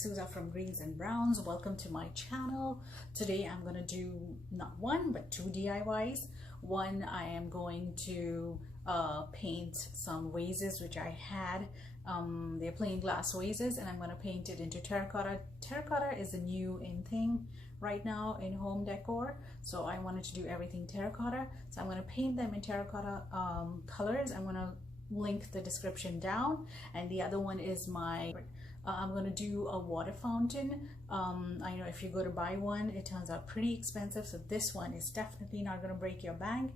D'Souza from Greens and Browns. Welcome to my channel. Today I'm going to do not one but two DIYs. One, I am going to paint some vases which I had. They're plain glass vases, and I'm going to paint it into terracotta. Terracotta is a new in thing right now in home decor, so I wanted to do everything terracotta. So I'm going to paint them in terracotta colors. I'm going to link the description down, and the other one is my I'm going to do a water fountain. I know if you go to buy one, it turns out pretty expensive, so this one is definitely not going to break your bank.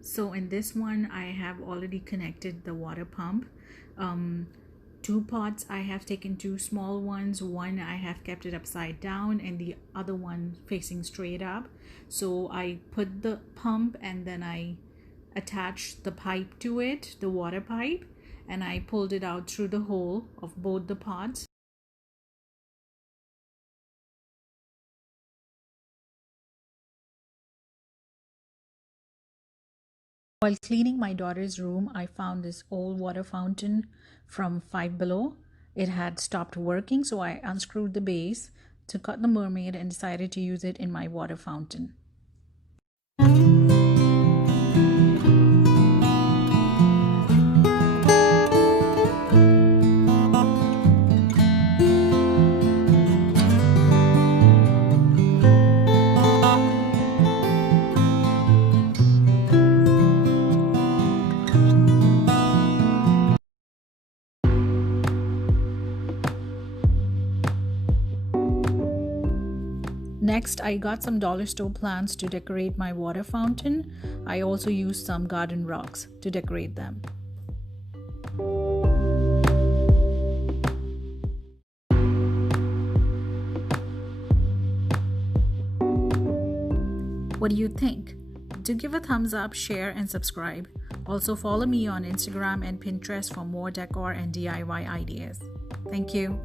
So in this one, I have already connected the water pump. Two pots, I have taken two small ones. One I have kept it upside down and the other one facing straight up. So I put the pump and then I attached the pipe to it, the water pipe, and I pulled it out through the hole of both the pots. While cleaning my daughter's room, I found this old water fountain from Five Below. It had stopped working, so I unscrewed the base, took out the mermaid, and decided to use it in my water fountain. Next, I got some dollar store plants to decorate my water fountain. I also used some garden rocks to decorate them. What do you think? Do give a thumbs up, share, and subscribe. Also follow me on Instagram and Pinterest for more decor and DIY ideas. Thank you.